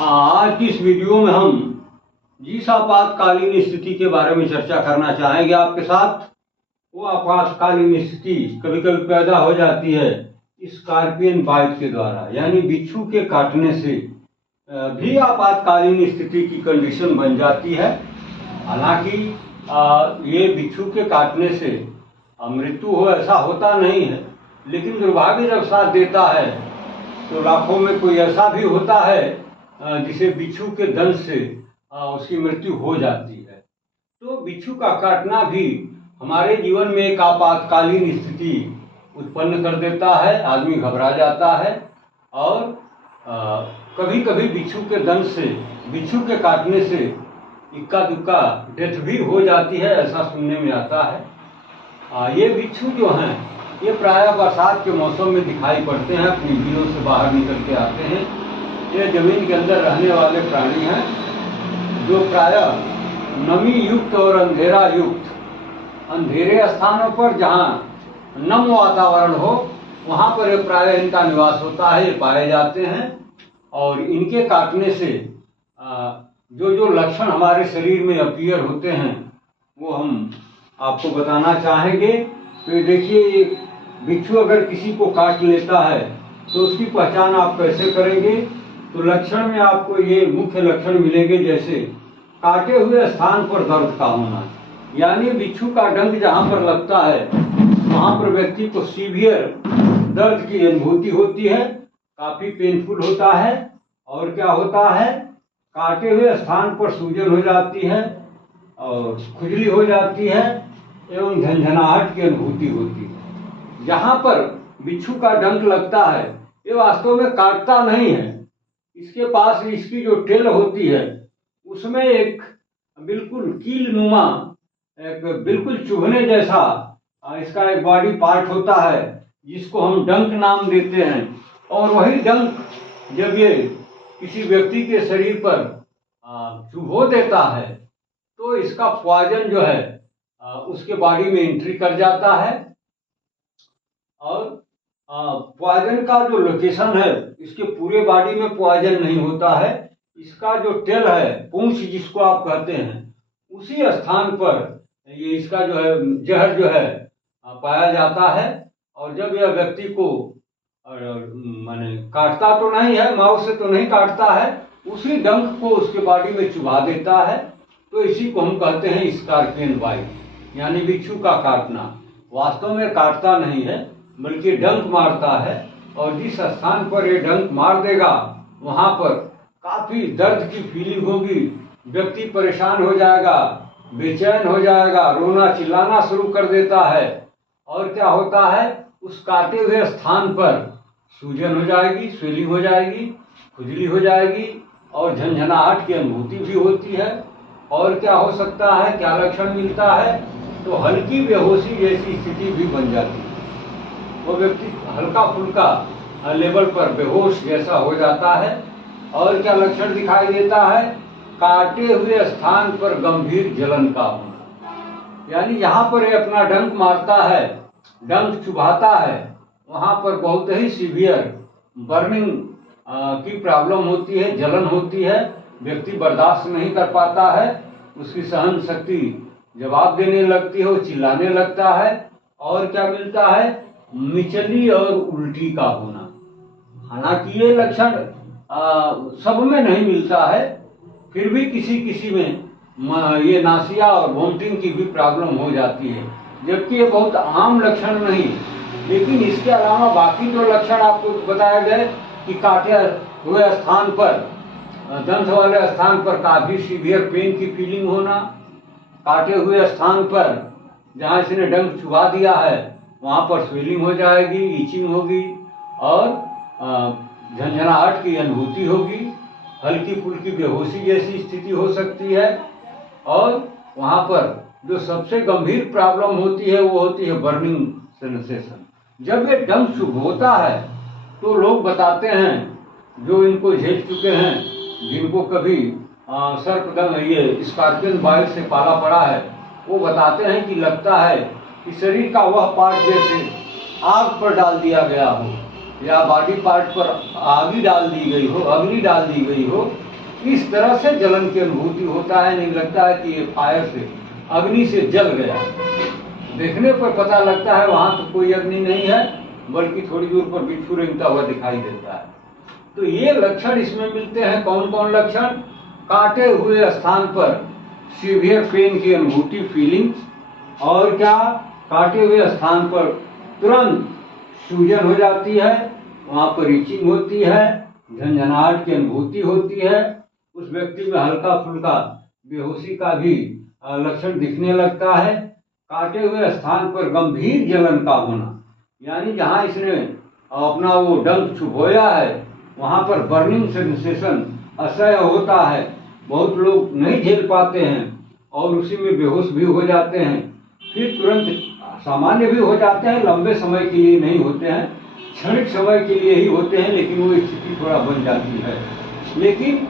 आज की इस वीडियो में हम जिस आपातकालीन स्थिति के बारे में चर्चा करना चाहेंगे आपके साथ, वो आपातकालीन स्थिति कभी कभी पैदा हो जाती है स्कॉर्पियन बाइट के द्वारा, यानी बिच्छू के काटने से भी आपातकालीन स्थिति की कंडीशन बन जाती है। हालांकि ये बिच्छू के काटने से मृत्यु हो ऐसा होता नहीं है, लेकिन दुर्भाग्य जब साथ देता है तो लाखों में कोई ऐसा भी होता है जिसे बिच्छू के दंश से उसकी मृत्यु हो जाती है। तो बिच्छू का काटना भी हमारे जीवन में एक आपातकालीन स्थिति उत्पन्न कर देता है। आदमी घबरा जाता है और कभी कभी बिच्छू के दंश से, बिच्छू के काटने से इक्का दुक्का डेथ भी हो जाती है, ऐसा सुनने में आता है। ये बिच्छू जो हैं ये प्रायः बरसात के मौसम में दिखाई पड़ते हैं, अपनी बिलों से बाहर निकल के आते हैं। ये जमीन के अंदर रहने वाले प्राणी हैं जो प्रायः नमी युक्त और अंधेरा युक्त, अंधेरे स्थानों पर जहाँ नम वातावरण हो वहाँ पर ये प्रायः इनका निवास होता है, ये पाए जाते हैं। और इनके काटने से जो जो लक्षण हमारे शरीर में अपीयर होते हैं वो हम आपको बताना चाहेंगे। तो देखिए, बिच्छू अगर किसी को काट लेता है तो उसकी पहचान आप कैसे करेंगे? तो लक्षण में आपको ये मुख्य लक्षण मिलेंगे, जैसे काटे हुए स्थान पर दर्द का होना, यानी बिच्छू का डंक जहाँ पर लगता है वहाँ पर व्यक्ति को सीवियर दर्द की अनुभूति होती है, काफ़ी पेनफुल होता है। और क्या होता है, काटे हुए स्थान पर सूजन हो जाती है और खुजली हो जाती है एवं झंझनाहट की अनुभूति होती है। जहाँ पर बिच्छू का डंक लगता है ये वास्तव में काटता नहीं है, इसके पास इसकी जो टेल होती है उसमें एक बिल्कुल कील नुमा, एक बिल्कुल चुभने जैसा इसका एक बॉडी पार्ट होता है जिसको हम डंक नाम देते हैं। और वही डंक जब ये किसी व्यक्ति के शरीर पर चुभो देता है तो इसका पॉइजन जो है उसके बॉडी में एंट्री कर जाता है। और पॉइजन का जो लोकेशन है, इसके पूरे बॉडी में पॉइजन नहीं होता है, इसका जो टेल है, पूंछ जिसको आप कहते हैं, उसी स्थान पर ये इसका जो है जहर जो है पाया जाता है। और जब यह व्यक्ति को माने काटता तो नहीं है, माउस से तो नहीं काटता है, उसी डंक को उसके बॉडी में चुभा देता है। तो इसी को हम कहते हैं स्कॉर्पियन बाइट, यानी बिच्छू का काटना। वास्तव में काटता नहीं है बल्कि डंक मारता है, और जिस स्थान पर ये डंक मार देगा वहाँ पर काफ़ी दर्द की फीलिंग होगी, व्यक्ति परेशान हो जाएगा, बेचैन हो जाएगा, रोना चिल्लाना शुरू कर देता है। और क्या होता है, उस काटे हुए स्थान पर सूजन हो जाएगी, स्वेलिंग हो जाएगी, खुजली हो जाएगी और झंझनाहट की अनुभूति भी होती है। और क्या हो सकता है, क्या लक्षण मिलता है, तो हल्की बेहोशी जैसी स्थिति भी बन जाती है। वो व्यक्ति हल्का फुल्का लेवल पर बेहोश जैसा हो जाता है। और क्या लक्षण दिखाई देता है, काटे हुए स्थान पर गंभीर जलन का होना, यानी जहाँ पर ये अपना डंक मारता है, डंक चुभाता है, वहाँ पर बहुत ही सीवियर बर्निंग की प्रॉब्लम होती है, जलन होती है, व्यक्ति बर्दाश्त नहीं कर पाता है, उसकी सहन शक्ति जवाब देने लगती है, वो चिल्लाने लगता है। और क्या मिलता है, मिचली और उल्टी का होना। हालांकि ये लक्षण सब में नहीं मिलता है, फिर भी किसी किसी में ये नासिया और वोमिटिंग की भी प्रॉब्लम हो जाती है, जबकि ये बहुत आम लक्षण नहीं। लेकिन इसके अलावा बाकी जो लक्षण आपको बताया गए कि काटे हुए स्थान पर, दंश वाले स्थान पर काफ़ी सीवियर पेन की फीलिंग होना, काटे हुए स्थान पर जहाँ इसने डंक चुभा दिया है वहाँ पर स्वेलिंग हो जाएगी, ईचिंग होगी और झंझनाहट की अनुभूति होगी, हल्की फुल्की बेहोशी जैसी स्थिति हो सकती है। और वहाँ पर जो सबसे गंभीर प्रॉब्लम होती है वो होती है बर्निंग सेंसेशन। जब ये डंक चुभोता है तो लोग बताते हैं, जो इनको झेल चुके हैं, जिनको कभी सर्पदंश ये स्कॉर्पियन बाइट से पाला पड़ा है, वो बताते हैं कि लगता है कि शरीर का वह पार्ट जैसे आग पर डाल दिया गया हो या बॉडी पार्ट पर आगी डाल दी गई हो, अग्नि डाल दी गई हो, इस तरह से जलन की अनुभूति होता है। नहीं लगता है कि ये फायर से, अग्नि से जल गया। देखने पर पता लगता है वहां तो कोई अग्नि नहीं है, बल्कि थोड़ी दूर पर बिच्छू रेंगता हुआ दिखाई देता है। तो ये लक्षण इसमें मिलते हैं। कौन कौन लक्षण? काटे हुए स्थान पर सीवियर पेन की अनुभूति, फीलिंग। और क्या? काटे हुए स्थान पर तुरंत सूजन हो जाती है, वहां पर इचिंग होती है, झंझनाहट की अनुभूति होती है। उस व्यक्ति में हल्का फुल्का बेहोशी का भी लक्षण दिखने लगता है। काटे हुए स्थान पर गंभीर जलन का होना, यानी जहां इसने अपना वो डंक छुपोया है वहां पर बर्निंग सेंसेशन असह्य होता है। बहुत लोग नहीं झेल पाते हैं और उसी में बेहोश भी हो जाते हैं। फिर तुरंत सामान्य भी हो जाते हैं, लंबे समय के लिए नहीं होते हैं, क्षणिक समय के लिए ही होते हैं, लेकिन वो स्थिति थोड़ा बन जाती है। लेकिन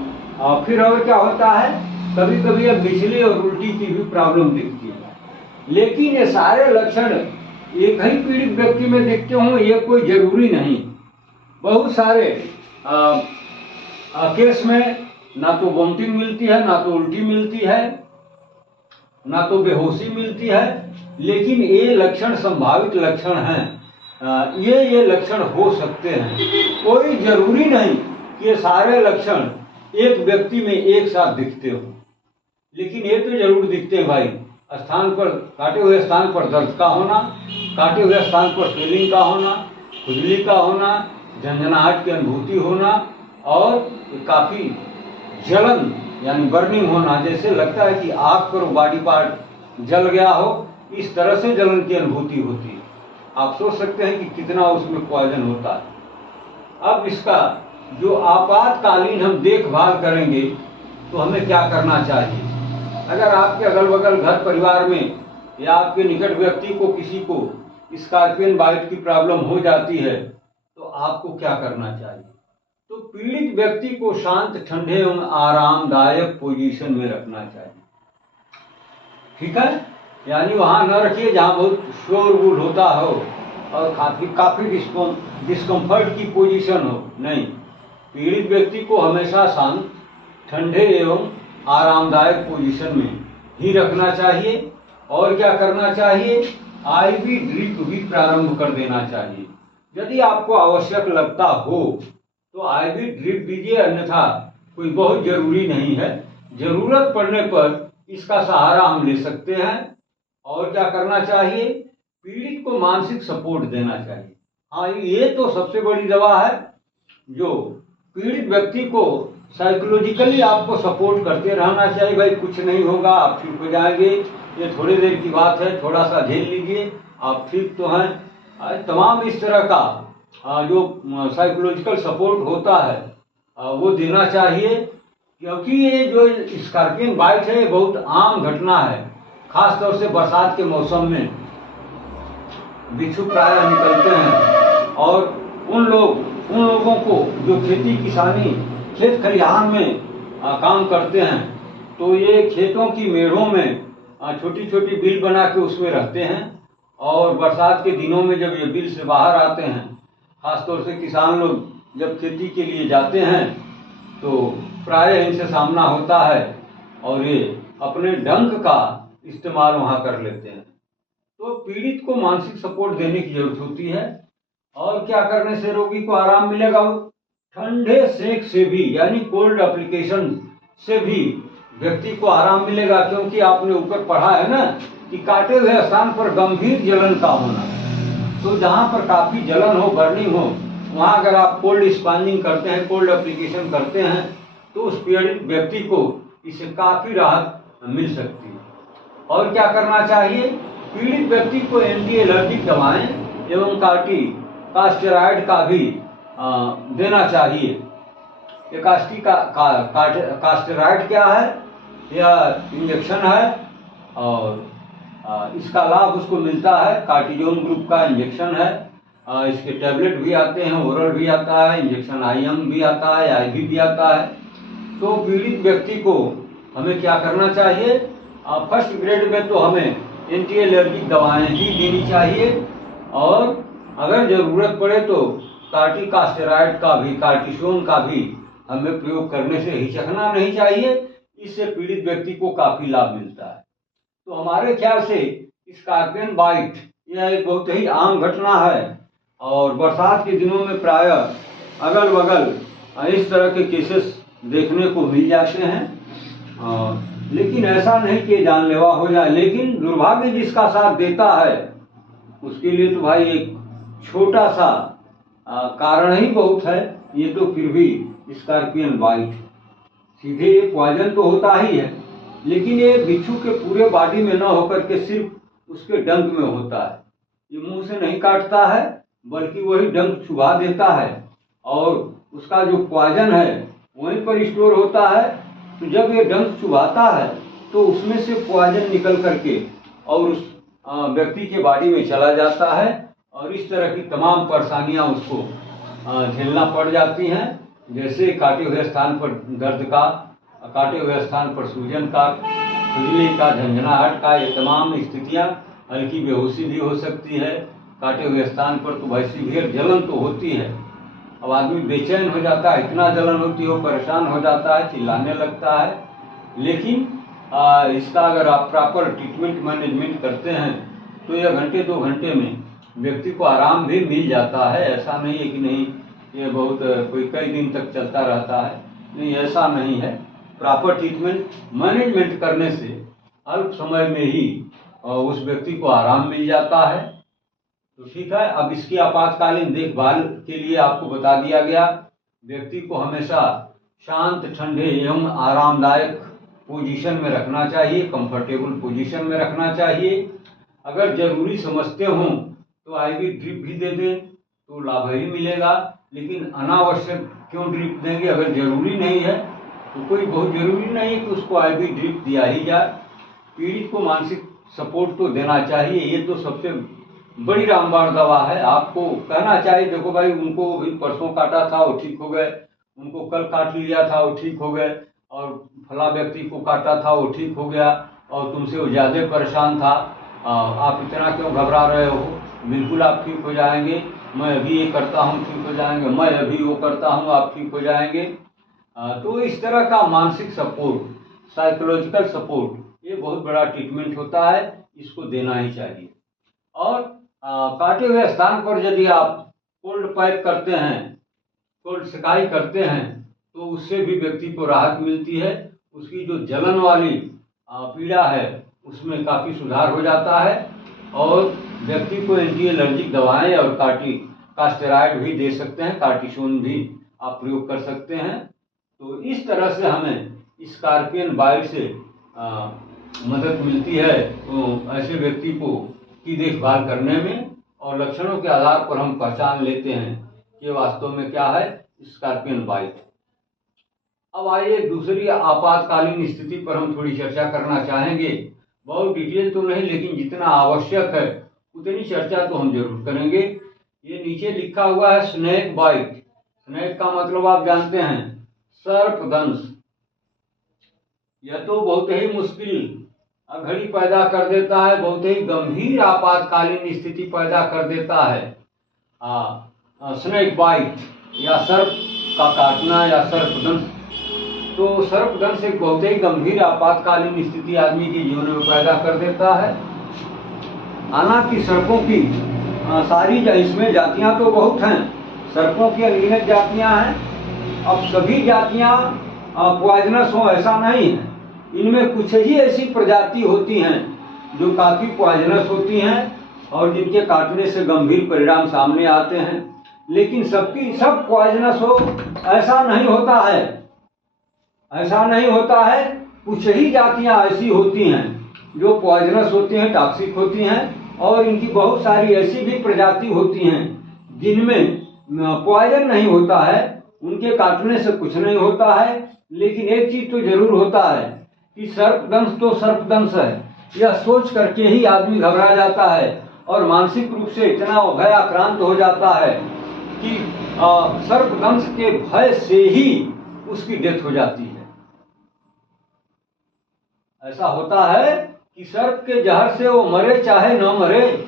फिर और क्या होता है? कभी कभी अब बिजली और उल्टी की भी प्रॉब्लम दिखती है। लेकिन ये सारे लक्षण एक ही पीड़ित व्यक्ति में दिखते हों ये कोई जरूरी नहीं। बहुत सारे केस में ना तो वोमिटिंग मिलती है, ना तो उल्टी मिलती है, ना तो बेहोशी मिलती है, लेकिन ये लक्षण संभावित लक्षण हैं। ये लक्षण हो सकते हैं। कोई जरूरी नहीं कि ये सारे लक्षण एक व्यक्ति में एक साथ दिखते हो, लेकिन ये तो जरूर दिखते हैं भाई। स्थान पर, काटे हुए स्थान पर दर्द का होना, काटे हुए स्थान पर फीलिंग का होना, खुजली का होना, झंझनाहट की अनुभूति होना और काफी जलन यानी बर्निंग होना, जैसे लगता है कि आग पर बॉडी पार्ट जल गया हो, इस तरह से जलन की अनुभूति होती है। आप सोच सकते हैं कि कितना उसमें पॉइजन होता है। अब इसका जो आपातकालीन हम देखभाल करेंगे तो हमें क्या करना चाहिए? अगर आपके अगल बगल घर परिवार में या आपके निकट व्यक्ति को किसी को स्कॉर्पियन बाइट की प्रॉब्लम हो जाती है तो आपको क्या करना चाहिए? तो पीड़ित व्यक्ति को शांत, ठंडे एवं आरामदायक पोजीशन में रखना चाहिए। ठीक है, यानी वहां न रखिए जहां बहुत शोरगुल होता हो और काफी डिस्कम्फर्ट की पोजीशन हो। नहीं, पीड़ित व्यक्ति को हमेशा शांत, ठंडे एवं आरामदायक पोजीशन में ही रखना चाहिए। और क्या करना चाहिए? आईवी ड्रिप भी प्रारंभ कर देना चाहिए। यदि आपको आवश्यक लगता हो तो आईवी ड्रिप दीजिए, अन्यथा कोई बहुत जरूरी नहीं है। जरूरत पड़ने पर इसका सहारा हम ले सकते हैं। और क्या करना चाहिए? पीड़ित को मानसिक सपोर्ट देना चाहिए। हाँ, ये तो सबसे बड़ी दवा है, जो पीड़ित व्यक्ति को साइकोलॉजिकली आपको सपोर्ट करते रहना चाहिए। भाई कुछ नहीं होगा, आप ठीक हो जाएंगे, ये थोड़ी देर की बात है, थोड़ा सा झेल लीजिए, आप ठीक तो हैं। तमाम इस तरह का जो साइकोलॉजिकल सपोर्ट होता है वो देना चाहिए, क्योंकि ये जो स्कॉर्पियन बाइट है ये बहुत आम घटना है। खास तौर से बरसात के मौसम में बिच्छू प्रायः निकलते हैं और उन लोगों को जो खेती किसानी, खेत खलिहान में काम करते हैं, तो ये खेतों की मेढ़ों में छोटी छोटी बिल बना के उसमें रहते हैं। और बरसात के दिनों में जब ये बिल से बाहर आते हैं, खासतौर से किसान लोग जब खेती के लिए जाते हैं तो प्रायः इनसे सामना होता है और ये अपने डंक का इस्तेमाल वहां कर लेते हैं। तो पीड़ित को मानसिक सपोर्ट देने की जरूरत होती है। और क्या करने से रोगी को आराम मिलेगा? ठंडे सेक से भी, यानी कोल्ड एप्लीकेशन से भी व्यक्ति को आराम मिलेगा, क्योंकि आपने ऊपर पढ़ा है ना कि काटे हुए स्थान पर गंभीर जलन का होना। तो जहां पर काफी जलन हो, बर्निंग हो, वहां अगर आप कोल्ड स्पॉन्जिंग करते हैं, कोल्ड एप्लीकेशन करते हैं, तो उस पीड़ित व्यक्ति को इससे काफी राहत मिल सकती है। और क्या करना चाहिए? पीड़ित व्यक्ति को एंटी एलर्जिक दवाएं एवं कॉर्टिकोस्टेरॉइड का भी देना चाहिए। ये कॉर्टिकोस्टेरॉइड क्या है? यह इंजेक्शन है और इसका लाभ उसको मिलता है। कार्टिजोन ग्रुप का इंजेक्शन है। इसके टैबलेट भी आते हैं, ओरल भी आता है, इंजेक्शन आईएम भी आता है, आईवी भी आता है। तो पीड़ित व्यक्ति को हमें क्या करना चाहिए? फर्स्ट ग्रेड में तो हमें एंटी एलर्जिक दवाएं ही देनी चाहिए और अगर जरूरत पड़े तो कॉर्टिकोस्टेरॉइड का भी, कार्टिसोन का भी हमें प्रयोग करने से हिचकना नहीं चाहिए। इससे पीड़ित व्यक्ति को काफी लाभ मिलता है। तो हमारे ख्याल से स्कॉर्पियन बाइट यह एक बहुत ही आम घटना है और बरसात के दिनों में प्रायः अगल बगल इस तरह के केसेस देखने को मिल जाते हैं। लेकिन ऐसा नहीं कि जानलेवा हो जाए, लेकिन दुर्भाग्य जिसका साथ देता है उसके लिए तो भाई एक छोटा सा कारण ही बहुत है। ये तो फिर भी स्कॉर्पियन बाइट सीधे ये पॉइजन तो होता ही है, लेकिन ये बिच्छू के पूरे बॉडी में न होकर के सिर्फ उसके डंक में होता है। ये मुंह से नहीं काटता है बल्कि वही डंक चुभा देता है और उसका जो पॉइजन है वहीं पर स्टोर होता है। तो जब ये डंक चुभाता है तो उसमें से पॉइजन निकल करके और उस व्यक्ति के बॉडी में चला जाता है और इस तरह की तमाम परेशानियां उसको झेलना पड़ जाती हैं, जैसे काटे हुए स्थान पर दर्द का, काटे हुए स्थान पर सूजन का, खुजली का, झंझनाहट का, ये तमाम स्थितियां, हल्की बेहोशी भी हो सकती है। काटे हुए स्थान पर तो भाई सीवियर जलन तो होती है। अब आदमी बेचैन हो जाता है, इतना जलन होती है, वो परेशान हो जाता है, चिल्लाने लगता है। लेकिन इसका अगर आप प्रॉपर ट्रीटमेंट मैनेजमेंट करते हैं तो यह घंटे 2 घंटे में व्यक्ति को आराम भी मिल जाता है। ऐसा नहीं है कि नहीं ये बहुत कोई कई दिन तक चलता रहता है, नहीं ऐसा नहीं है। प्रॉपर ट्रीटमेंट मैनेजमेंट करने से अल्प समय में ही उस व्यक्ति को आराम मिल जाता है। तो ठीक है, अब इसकी आपातकालीन देखभाल के लिए आपको बता दिया गया। व्यक्ति को हमेशा शांत, ठंडे एवं आरामदायक पोजीशन में रखना चाहिए, कंफर्टेबल पोजीशन में रखना चाहिए। अगर जरूरी समझते हो तो आईवी ड्रिप भी दे दें तो लाभ ही मिलेगा, लेकिन अनावश्यक क्यों ड्रिप देंगे? अगर जरूरी नहीं है तो कोई बहुत जरूरी नहीं है कि उसको आईवी ड्रिप दिया ही जाए। पीड़ित को मानसिक सपोर्ट तो देना चाहिए, ये तो सबसे बड़ी रामबाण दवा है। आपको कहना चाहिए देखो भाई उनको भी परसों काटा था वो ठीक हो गए, उनको कल काट लिया था वो ठीक हो गए, और फला व्यक्ति को काटा था वो ठीक हो गया और तुमसे वो ज़्यादा परेशान था, आप इतना क्यों घबरा रहे हो? बिल्कुल आप ठीक हो जाएंगे, मैं अभी ये करता हूँ ठीक हो जाएंगे, मैं अभी वो करता हूँ आप ठीक हो जाएंगे। तो इस तरह का मानसिक सपोर्ट, साइकोलॉजिकल सपोर्ट, ये बहुत बड़ा ट्रीटमेंट होता है, इसको देना ही चाहिए। और काटे हुए स्थान पर यदि आप कोल्ड पैक करते हैं, कोल्ड सिकाई करते हैं तो उससे भी व्यक्ति को राहत मिलती है। उसकी जो जलन वाली पीड़ा है उसमें काफ़ी सुधार हो जाता है और व्यक्ति को एंटी एलर्जिक दवाएं और कार्टिसोन भी दे सकते हैं, कार्टिसोन भी आप प्रयोग कर सकते हैं। तो इस तरह से हमें स्कॉर्पियन बाइट से मदद मिलती है तो ऐसे व्यक्ति को की देखभाल करने में, और लक्षणों के आधार पर हम पहचान लेते हैं कि वास्तव में क्या है स्कॉर्पियन बाइट। अब आइए दूसरी आपातकालीन स्थिति पर हम थोड़ी चर्चा करना चाहेंगे। बहुत डिटेल तो नहीं, लेकिन जितना आवश्यक है उतनी चर्चा तो हम जरूर करेंगे। ये नीचे लिखा हुआ है स्नेक बाइट। स्नेक का मतलब आप जानते हैं सर्पदंश। यह तो बहुत ही मुश्किल घड़ी पैदा कर देता है, बहुत ही गंभीर आपातकालीन स्थिति पैदा कर देता है। स्नेक बाइट या सर्प का काटना या सर्पदंश। तो सर्पदंश एक बहुत ही गंभीर आपातकालीन स्थिति आदमी के जीवन में पैदा कर देता है। हालांकि सर्पों की सारी इसमें जातियां तो बहुत हैं, सर्पों की अनगिनत जातियां हैं। अब सभी जातियां पॉइजनस हो ऐसा नहीं है, इनमें कुछ ही ऐसी प्रजाति होती हैं जो काफी पॉइजनस होती हैं और जिनके काटने से गंभीर परिणाम सामने आते हैं। लेकिन सबकी सब पॉइजनस हो ऐसा नहीं होता है, ऐसा नहीं होता है। कुछ ही जातियां ऐसी होती हैं जो पॉइजनस होती हैं, टॉक्सिक होती हैं, और इनकी बहुत सारी ऐसी भी प्रजाति होती हैं जिनमें पॉइजन नहीं होता है, उनके काटने से कुछ नहीं होता है। लेकिन एक चीज तो जरूर होता है कि सर्पदंश तो सर्पदंश है, यह सोच करके ही आदमी घबरा जाता है और मानसिक रूप से इतना भय आक्रांत हो जाता है कि सर्पदंश के भय से ही उसकी डेथ हो जाती है। ऐसा होता है कि सर्प के जहर से वो मरे चाहे न मरे,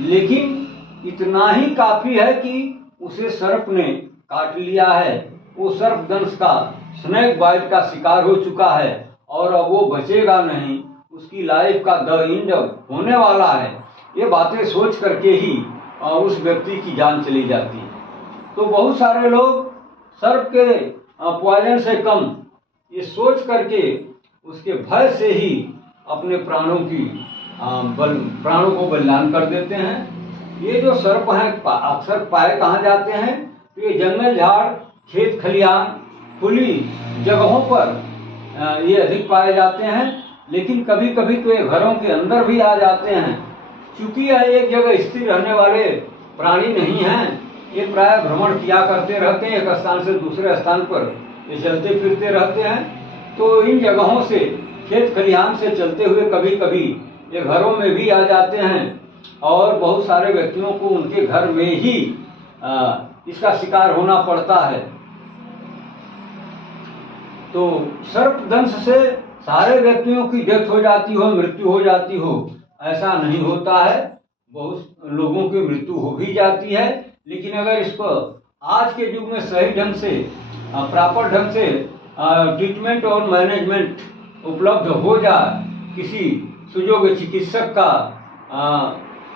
लेकिन इतना ही काफी है कि उसे सर्प ने काट लिया है वो सर्पदंश का स्नेक बाइट का शिकार हो चुका है और अब वो बचेगा नहीं, उसकी लाइफ का द एंड होने वाला है, ये बातें सोच करके ही उस व्यक्ति की जान चली जाती है। तो बहुत सारे लोग सर्प के पॉइजन से कम ये सोच करके उसके भय से ही अपने प्राणों को बलिदान कर देते हैं। ये जो सर्प हैं अक्सर पाए कहाँ जाते हैं, तो ये जंगल झाड़, खेत खलिहान, खुली जगहों पर ये अधिक पाए जाते हैं। लेकिन कभी कभी तो ये घरों के अंदर भी आ जाते हैं। चूंकि यह एक जगह स्थिर रहने वाले प्राणी नहीं हैं, ये प्राय भ्रमण किया करते रहते हैं, एक स्थान से दूसरे स्थान पर ये चलते फिरते रहते हैं। तो इन जगहों से, खेत खलिहान से चलते हुए कभी कभी ये घरों में भी आ जाते हैं और बहुत सारे व्यक्तियों को उनके घर में ही इसका शिकार होना पड़ता है। तो सर्पदंश से सारे व्यक्तियों की डेथ हो जाती हो, मृत्यु हो जाती हो, ऐसा नहीं होता है। बहुत लोगों की मृत्यु हो भी जाती है। लेकिन अगर इसको आज के युग में सही ढंग से, प्रॉपर ढंग से ट्रीटमेंट और मैनेजमेंट उपलब्ध हो जाए, किसी सुयोग्य चिकित्सक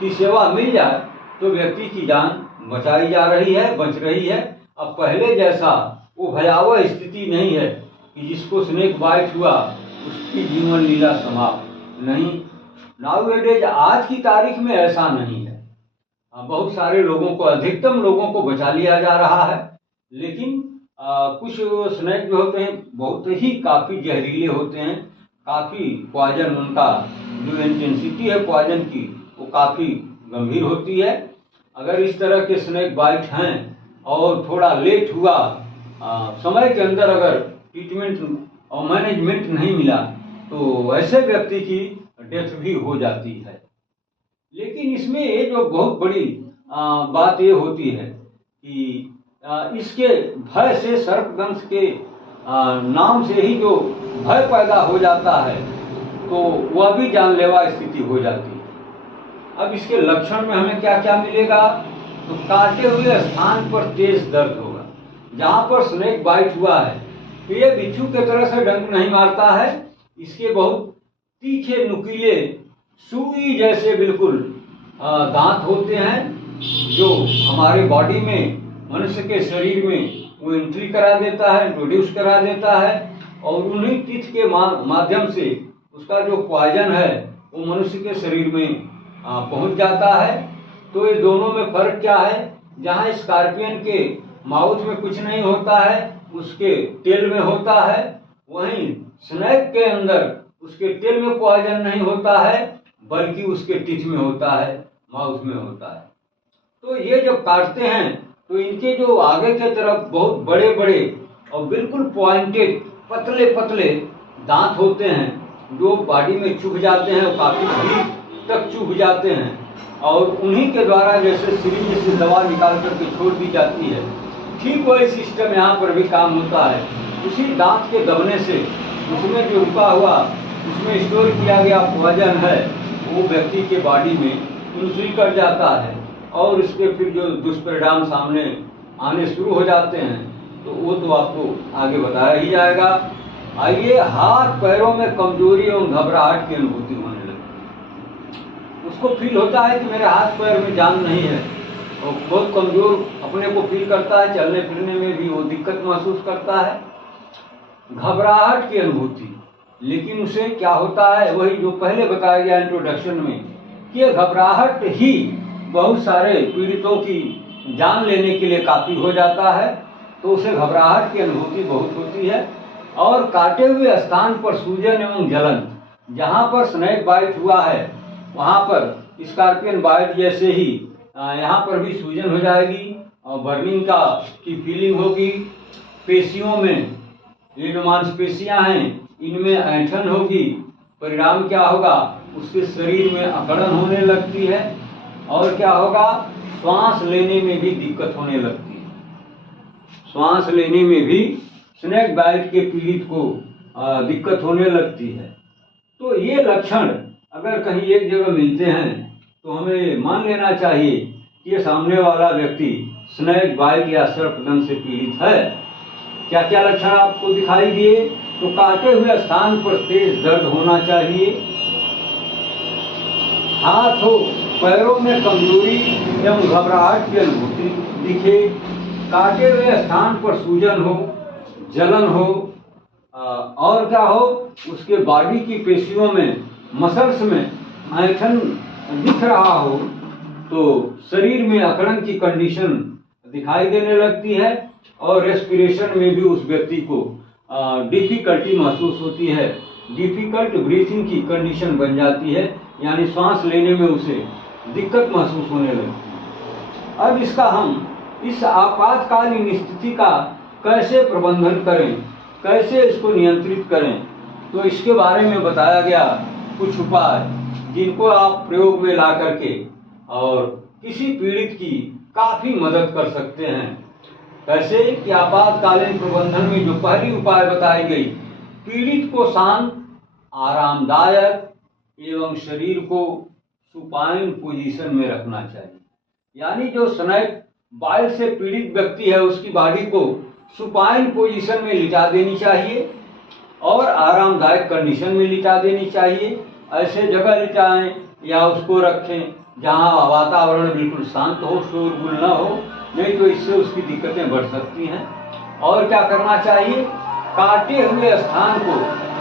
की सेवा मिल जाए, तो व्यक्ति की जान बचाई जा रही है, बच रही है। अब पहले जैसा वो भयावह स्थिति नहीं है कि जिसको स्नेक बाइट हुआ उसकी जीवन लीला समाप्त नहीं। नाउएडेज आज की तारीख में ऐसा नहीं है। बहुत सारे लोगों को, अधिकतम लोगों को बचा लिया जा रहा है। लेकिन कुछ स्नेक जो होते हैं बहुत ही काफ़ी जहरीले होते हैं, काफ़ी पॉइजन, उनका जो इंटेंसिटी है पॉइजन की वो काफ़ी गंभीर होती है। अगर इस तरह के स्नेक बाइट हैं और थोड़ा लेट हुआ, समय के अंदर अगर ट्रीटमेंट और मैनेजमेंट नहीं मिला, तो ऐसे व्यक्ति की डेथ भी हो जाती है। लेकिन इसमें ये जो बहुत बड़ी बात ये होती है कि इसके भय से, सर्पदंश के नाम से ही जो भय पैदा हो जाता है, तो वह भी जानलेवा स्थिति हो जाती है। अब इसके लक्षण में हमें क्या क्या मिलेगा, तो काटे हुए स्थान पर तेज दर्द होगा। जहाँ पर स्नेक बाइट हुआ है तो ये बिच्छू के तरह से डंक नहीं मारता है, इसके बहुत तीखे नुकीले सुई जैसे बिल्कुल दांत होते हैं, जो हमारे बॉडी में, मनुष्य के शरीर में वो एंट्री करा देता है, इंट्रोड्यूस करा देता है, और उन्हीं टीथ के माध्यम से उसका जो पॉइजन है वो मनुष्य के शरीर में पहुंच जाता है। तो ये दोनों में फर्क क्या है, जहाँ स्कॉर्पियन के माउथ में कुछ नहीं होता है, उसके टेल में होता है, वहीं स्नेक के अंदर उसके टेल में पॉइजन नहीं होता है, बल्कि उसके टीथ में होता है, माउथ में होता है। तो ये जब काटते हैं तो इनके जो आगे के तरफ बहुत बड़े बड़े और बिल्कुल पॉइंटेड पतले पतले दांत होते हैं, जो बॉडी में चुभ जाते हैं, काफी डीप तक चुभ जाते हैं, और उन्हीं के द्वारा जैसे सिरिंज से दवा निकाल करके छोड़ दी जाती है, ठीक वही सिस्टम यहाँ पर भी काम होता है। उसी दांत के दबने से उसमें जो रुका हुआ, उसमें स्टोर किया गया पॉइजन है, वो व्यक्ति के बॉडी में इंट्री कर जाता है, और उसके फिर जो दुष्परिणाम सामने आने शुरू हो जाते हैं, तो वो तो आपको आगे बताया ही जाएगा। आइए, हाथ पैरों में कमजोरी एवं घबराहट की अनुभूति होने लगती। उसको फील होता है कि मेरे हाथ पैर में जान नहीं है, और बहुत कमजोर अपने को फील करता है, चलने फिरने में भी वो दिक्कत महसूस करता है, घबराहट की अनुभूति। लेकिन उसे क्या होता है, वही जो पहले बताया गया इंट्रोडक्शन में, कि घबराहट ही बहुत सारे पीड़ितों की जान लेने के लिए काफ़ी हो जाता है। तो उसे घबराहट की अनुभूति बहुत होती है, और काटे हुए स्थान पर सूजन एवं जलन, जहाँ पर स्नेक बाइट हुआ है वहाँ पर स्कॉर्पियन बाइट जैसे ही यहाँ पर भी सूजन हो जाएगी, और बर्निंग की फीलिंग होगी। पेशियों में, ये जो मांसपेशियाँ हैं इनमें ऐंठन होगी। परिणाम क्या होगा, उसके शरीर में अकड़न होने लगती है, और क्या होगा, श्वास लेने में भी दिक्कत होने लगती है। श्वास लेने में भी स्नेक बाइट के पीड़ित को दिक्कत होने लगती है। तो ये लक्षण अगर कहीं एक जगह मिलते हैं तो हमें मान लेना चाहिए कि ये सामने वाला व्यक्ति स्नेक बाइट या सर्पदंश से पीड़ित है। क्या क्या लक्षण आपको दिखाई दिए? तो काटे हुए स्थान पर तेज दर्द होना चाहिए, हाथों पैरों में कमजोरी एवं घबराहट की अनुभूति दिखे, काटे हुए स्थान पर सूजन हो, जलन हो, और क्या हो, उसके बॉडी की पेशियों में, मसल्स में ऐंठन दिख रहा हो, तो शरीर में अकड़न की कंडीशन दिखाई देने लगती है और रेस्पिरेशन में भी उस व्यक्ति को डिफिकल्टी महसूस होती है, डिफिकल्ट ब्रीथिंग की कंडीशन बन जाती है, यानी सांस लेने में उसे दिक्कत महसूस होने लगती है। अब इसका हम इस आपातकालीन स्थिति का कैसे प्रबंधन करें, कैसे इसको नियंत्रित करें, तो इसके बारे में बताया गया कुछ उपाय, जिनको आप प्रयोग में ला करके और किसी पीड़ित की काफी मदद कर सकते हैं। कैसे कि आपातकालीन प्रबंधन में जो पहली उपाय बताई गई, पीड़ित को शांत, आरामदायक एवं शरीर को सुपाइन पोजीशन में रखना चाहिए। यानी जो स्नेक बाइट से पीड़ित व्यक्ति है, उसकी बॉडी को सुपाइन पोजीशन में लिटा देनी चाहिए और आरामदायक कंडीशन में लिटा देनी चाहिए। ऐसे जगह लिटाएं या उसको रखें जहां वातावरण बिल्कुल शांत हो, शोरगुल न हो, नहीं तो इससे उसकी दिक्कतें बढ़ सकती हैं। और क्या करना चाहिए, काटे हुए स्थान को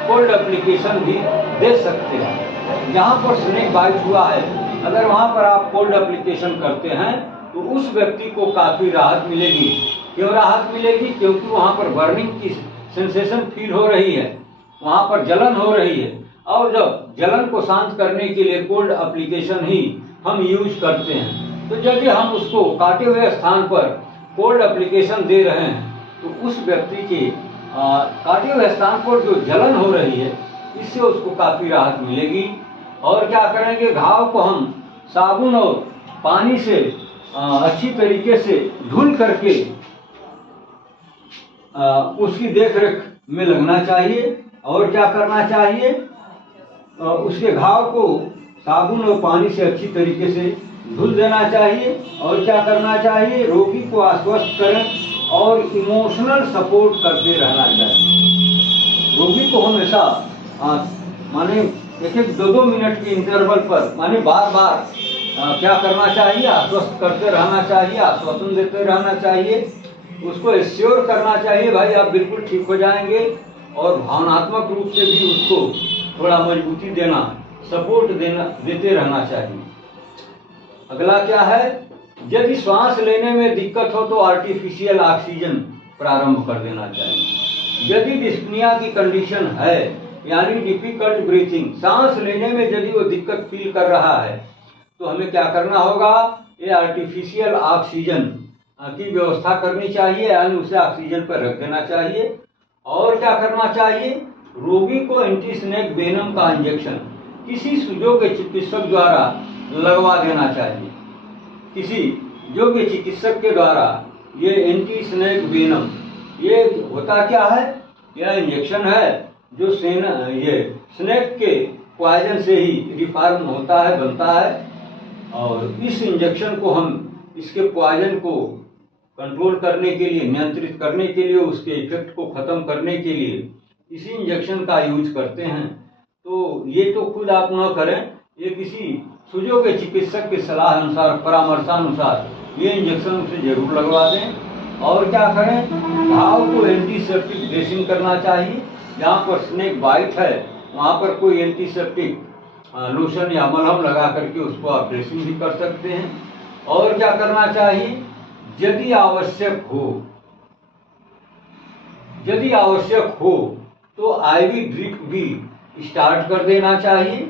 कोल्ड एप्लीकेशन भी दे सकते हैं। जहां पर स्नेक बाइट हुआ है, अगर वहां पर आप कोल्ड एप्लीकेशन करते हैं तो उस व्यक्ति को काफी राहत मिलेगी। क्यों राहत मिलेगी? क्योंकि वहां पर बर्निंग की सेंसेशन फील हो रही है, वहां पर जलन हो रही है, और जब जलन को शांत करने के लिए कोल्ड एप्लीकेशन ही हम यूज करते हैं, तो यदि हम उसको काटे हुए स्थान पर कोल्ड एप्लीकेशन दे रहे हैं तो उस व्यक्ति के काटे हुए स्थान पर जो जलन हो रही है, इससे उसको काफी राहत मिलेगी। और क्या करेंगे, घाव को हम साबुन और पानी से अच्छी तरीके से धुल करके उसकी देखरेख में लगना चाहिए। और क्या करना चाहिए, उसके घाव को साबुन और पानी से अच्छी तरीके से धुल देना चाहिए। और क्या करना चाहिए, रोगी को आश्वस्त करें और इमोशनल सपोर्ट करते रहना चाहिए। रोगी को हमेशा माने 1-2 मिनट के इंटरवल पर, माने बार बार क्या करना चाहिए, आश्वस्त करते रहना चाहिए, आश्वासन देते रहना चाहिए, उसको एश्योर करना चाहिए भाई आप बिल्कुल ठीक हो जाएंगे, और भावनात्मक रूप से भी उसको थोड़ा मजबूती देना, सपोर्ट देते रहना चाहिए। अगला क्या है, यदि श्वास लेने में दिक्कत हो तो आर्टिफिशियल ऑक्सीजन प्रारंभ कर देना चाहिए। यदि डिस्पनिया की कंडीशन है, यानी डिफिकल्ट ब्रीथिंग, सांस लेने में यदि वो दिक्कत फील कर रहा है, तो हमें क्या करना होगा, ये आर्टिफिशियल ऑक्सीजन की व्यवस्था करनी चाहिए, यानी उसे ऑक्सीजन पर रख देना चाहिए। और क्या करना चाहिए, रोगी को एंटी स्नेक वेनम का इंजेक्शन किसी सुयोग्य चिकित्सक द्वारा लगवा देना चाहिए। किसी योग्य चिकित्सक के द्वारा ये एंटी स्नेक वेनम, ये होता क्या है, यह इंजेक्शन है जो ये स्नेक के पॉइजन से ही रिफॉर्म होता है, बनता है। और इस इंजेक्शन को हम इसके पॉइजन को कंट्रोल करने के लिए, नियंत्रित करने के लिए, उसके इफेक्ट को खत्म करने के लिए इसी इंजेक्शन का यूज करते हैं। तो ये तो खुद आप न करें, ये किसी सुयोग्य चिकित्सक की सलाह अनुसार, परामर्शानुसार ये इंजेक्शन उसे जरूर लगवा दें। और क्या करें, घाव को एंटीसेप्टिक ड्रेसिंग करना चाहिए। जहाँ पर स्नेक बाइट है वहाँ पर कोई एंटीसेप्टिक लोशन या मलहम लगा करके उसको आप ड्रेसिंग भी कर सकते हैं। और क्या करना चाहिए, यदि आवश्यक हो तो आईवी ड्रिप भी स्टार्ट कर देना चाहिए।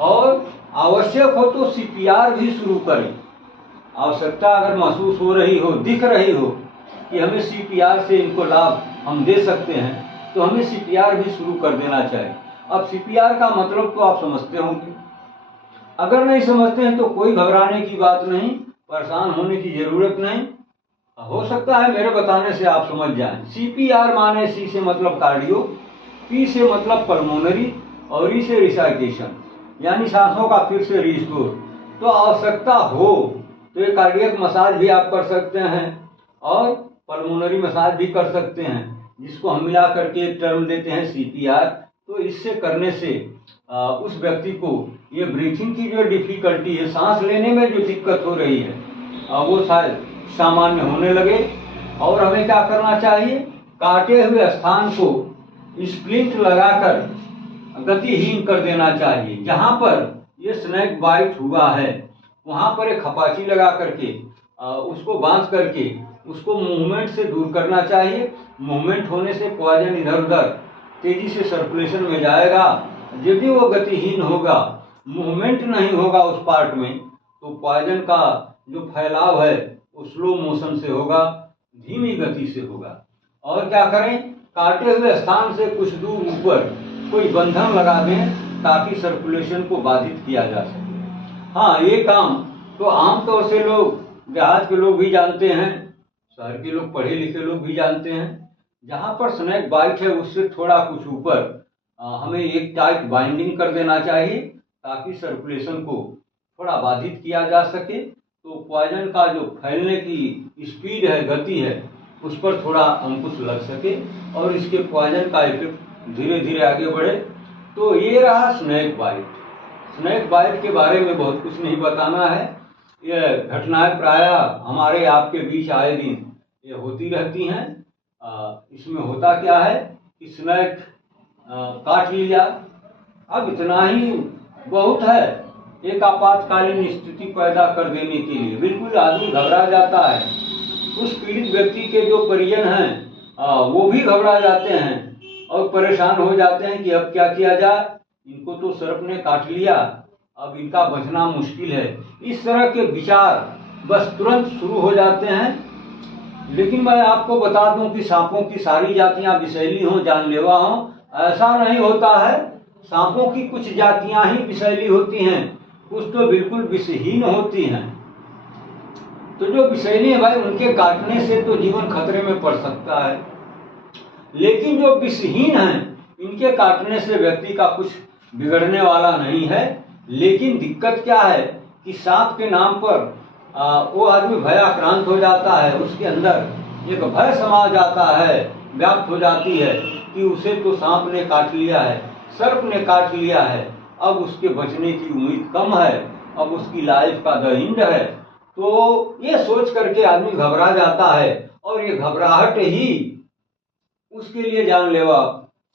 और आवश्यक हो तो सीपीआर भी शुरू करें। आवश्यकता अगर महसूस हो रही हो, दिख रही हो कि हमें सीपीआर से इनको लाभ हम दे सकते हैं, तो हमें सीपीआर भी शुरू कर देना चाहिए। अब सीपीआर का मतलब तो आप समझते होंगे, अगर नहीं समझते हैं तो कोई घबराने की बात नहीं, परेशान होने की जरूरत नहीं। हो सकता है मेरे बताने से आप समझ जाएं। सीपीआर माने सी से मतलब कार्डियो, पी से मतलब पल्मोनरी, और ई से रिसाइटेशन, यानी सांसों का फिर से रिस्टोर। तो आवश्यकता हो तो ये कार्डियक मसाज भी आप कर सकते हैं और पल्मोनरी मसाज भी कर सकते हैं। जिसको हम मिला करके एक टर्म देते हैं CPR। तो इससे करने से उस व्यक्ति को ये ब्रीथिंग की जो डिफिकल्टी है, सांस लेने में जो दिक्कत हो रही है, वो शायद सामान्य होने लगे। और हमें क्या करना चाहिए, काटे हुए स्थान को स्प्लिंट लगाकर गतिहीन कर देना चाहिए। जहां पर ये स्नेक बाइट हुआ है वहां पर एक खपाची लगा करके उसको बांध करके उसको मूवमेंट से दूर करना चाहिए। मूवमेंट होने से पॉइजन इधर उधर तेजी से सर्कुलेशन में जाएगा। यदि वो गतिहीन होगा, मूवमेंट नहीं होगा उस पार्ट में, तो पॉइजन का जो फैलाव है वो स्लो मोशन से होगा, धीमी गति से होगा। और क्या करें, काटे हुए स्थान से कुछ दूर ऊपर कोई बंधन लगा दें ताकि सर्कुलेशन को बाधित किया जा सके। हाँ, ये काम तो आमतौर से लोग, देहात के लोग भी जानते हैं, शहर के लोग, पढ़े लिखे लोग भी जानते हैं। जहाँ पर स्नेक बाइट है उससे थोड़ा कुछ ऊपर हमें एक टाइट बाइंडिंग कर देना चाहिए ताकि सर्कुलेशन को थोड़ा बाधित किया जा सके। तो पॉइजन का जो फैलने की स्पीड है, गति है, उस पर थोड़ा अंकुश लग सके और इसके पॉइजन का इफेक्ट धीरे धीरे आगे बढ़े। तो ये रहा स्नेक बाइट। स्नेक बाइट के बारे में बहुत कुछ नहीं बताना है। ये घटनाएं प्रायः हमारे आपके बीच आए दिन ये होती रहती हैं। इसमें होता क्या है कि स्नेक काट लिया, अब इतना ही बहुत है एक आपातकालीन स्थिति पैदा कर देने के लिए। बिल्कुल आदमी घबरा जाता है, उस पीड़ित व्यक्ति के जो परिजन हैं वो भी घबरा जाते हैं और परेशान हो जाते हैं कि अब क्या किया जाए, इनको तो सर्प ने काट लिया, अब इनका बचना मुश्किल है। इस तरह के विचार बस तुरंत शुरू हो जाते हैं। लेकिन मैं आपको बता दूं कि सांपों की सारी जातियां विषैली हों, जानलेवा हों, ऐसा नहीं होता है। सांपों की कुछ जातियां ही विषैली होती हैं, कुछ तो बिल्कुल विषहीन होती हैं। तो जो विषैली है भाई, उनके काटने से तो जीवन खतरे में पड़ सकता है। लेकिन जो विषहीन हैं, इनके काटने से व्यक्ति का कुछ बिगड़ने वाला नहीं है। लेकिन दिक्कत क्या है कि सांप के नाम पर वो आदमी भयाक्रांत हो जाता है, उसके अंदर एक भय समा जाता है, व्याप्त हो जाती है कि उसे तो सांप ने काट लिया है, सर्प ने काट लिया है, अब उसके बचने की उम्मीद कम है, अब उसकी लाइफ का द एंड है। तो ये सोच करके आदमी घबरा जाता है और ये घबराहट ही उसके लिए जानलेवा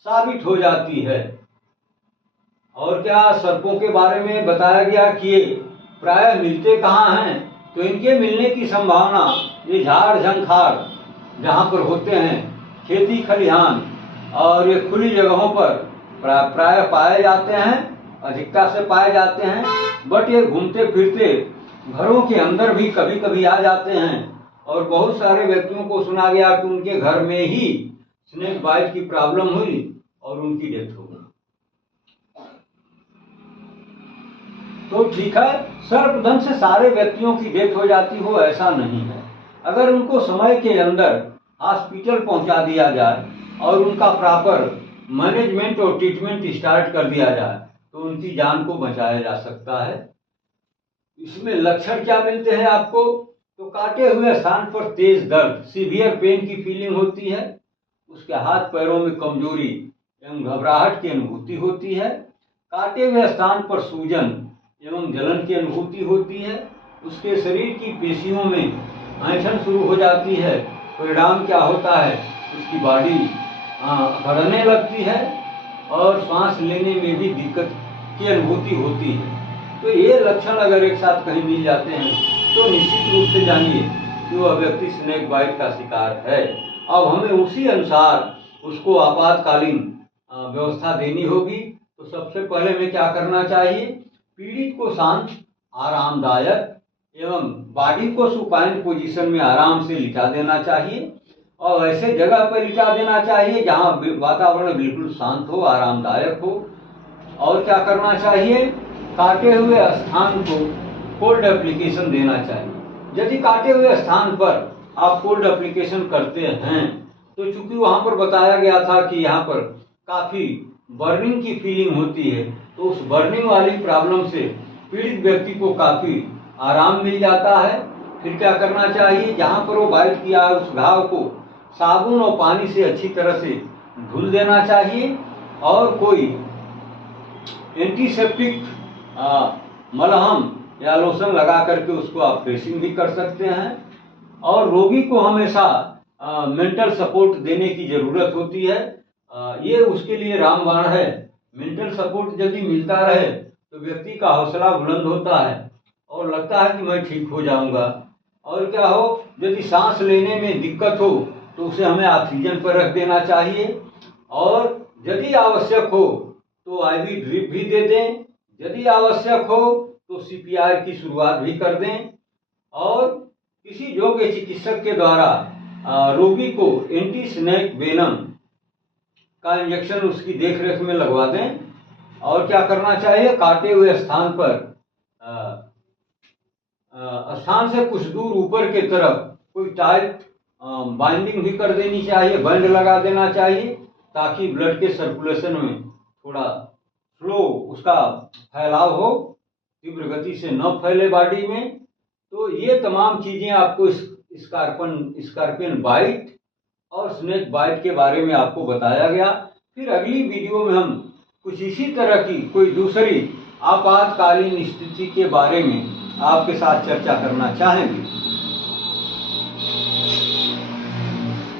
साबित हो जाती है। और क्या, सर्पों के बारे में बताया गया कि ये प्रायः मिलते कहाँ हैं, तो इनके मिलने की संभावना ये झाड़ झंखाड़ जहाँ पर होते हैं, खेती खलिहान और ये खुली जगहों पर प्रायः पाए जाते हैं, अधिकता से पाए जाते हैं। बट ये घूमते फिरते घरों के अंदर भी कभी कभी आ जाते हैं और बहुत सारे व्यक्तियों को सुना गया कि उनके घर में ही स्नेक बाइट की प्रॉब्लम हुई और उनकी डेथ हो गई। तो ठीक है, सर्पदंश से सारे व्यक्तियों की डेथ हो जाती हो ऐसा नहीं है। अगर उनको समय के अंदर हॉस्पिटल पहुंचा दिया जाए और उनका प्रॉपर मैनेजमेंट और ट्रीटमेंट स्टार्ट कर दिया जाए तो उनकी जान को बचाया जा सकता है। इसमें लक्षण क्या मिलते हैं आपको, तो काटे हुए स्थान पर तेज दर्द, सीवियर पेन की फीलिंग होती है, उसके हाथ पैरों में कमजोरी एवं घबराहट की अनुभूति होती है, काटे हुए स्थान पर सूजन एवं जलन की अनुभूति होती है, उसके शरीर की पेशियों में ऐंठन शुरू हो जाती है। परिणाम क्या होता है, उसकी बॉडी अकड़ने लगती है और सांस लेने में भी दिक्कत की अनुभूति होती है। तो ये लक्षण अगर एक साथ कहीं मिल जाते हैं तो निश्चित रूप से जानिए कि वह व्यक्ति स्नेक बाइट का शिकार है। अब हमें उसी अनुसार उसको आपातकालीन व्यवस्था देनी होगी। तो सबसे पहले हमें क्या करना चाहिए, पीड़ित को शांत, आरामदायक एवं बॉडी को सुपाइन पोजीशन में आराम से लिटा देना चाहिए और ऐसे जगह पर लिटा देना चाहिए जहां वातावरण बिल्कुल शांत हो, आरामदायक हो। और क्या करना चाहिए, काटे हुए स्थान को कोल्ड एप्लीकेशन देना चाहिए। यदि काटे हुए स्थान पर आप कोल्ड एप्लीकेशन करते हैं तो चूंकि वहां पर बताया गया था कि यहाँ पर काफी बर्निंग की फीलिंग होती है, तो उस बर्निंग वाली प्रॉब्लम से पीड़ित व्यक्ति को काफी आराम मिल जाता है। फिर क्या करना चाहिए, जहाँ पर वो बाइट किया है उस घाव को साबुन और पानी से अच्छी तरह से धुल देना चाहिए और कोई एंटीसेप्टिक मलहम या लोशन लगा करके उसको आप ड्रेसिंग भी कर सकते हैं। और रोगी को हमेशा मेंटल सपोर्ट देने की ज़रूरत होती है। ये उसके लिए रामबाण है। मेंटल सपोर्ट यदि मिलता रहे तो व्यक्ति का हौसला बुलंद होता है और लगता है कि मैं ठीक हो जाऊंगा। और क्या हो, यदि सांस लेने में दिक्कत हो तो उसे हमें ऑक्सीजन पर रख देना चाहिए और यदि आवश्यक हो तो आईवी ड्रिप भी दे दें। यदि आवश्यक हो तो सीपीआर की शुरुआत भी कर दें और किसी योग्य चिकित्सक के द्वारा रोगी को एंटी स्नेक वेनम का इंजेक्शन उसकी देखरेख में लगवा दें। और क्या करना चाहिए, काटे हुए स्थान पर स्थान से कुछ दूर ऊपर के तरफ कोई टाइट बाइंडिंग भी कर देनी चाहिए, बैंड लगा देना चाहिए ताकि ब्लड के सर्कुलेशन में थोड़ा फ्लो उसका फैलाव हो, तीव्र गति से न फैले बॉडी में। तो ये तमाम चीज़ें आपको स्कॉर्पियन बाइट और स्नेक बाइट के बारे में आपको बताया गया। फिर अगली वीडियो में हम कुछ इसी तरह की कोई दूसरी आपातकालीन स्थिति के बारे में आपके साथ चर्चा करना चाहेंगे।